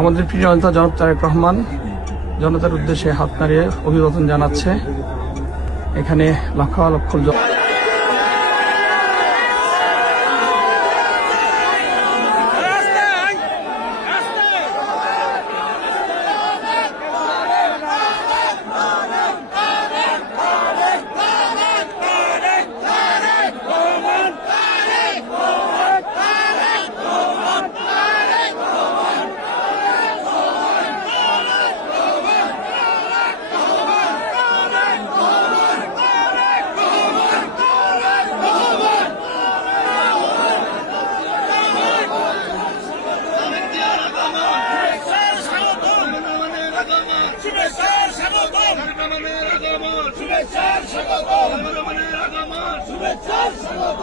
আমাদের প্রিয় নেতা জনাব তারেক রহমান জনতার উদ্দেশ্যে হাত নাড়িয়ে অভিবাদন জানাচ্ছে। এখানে লক্ষ লক্ষ শুভেচ্ছা স্বাগত।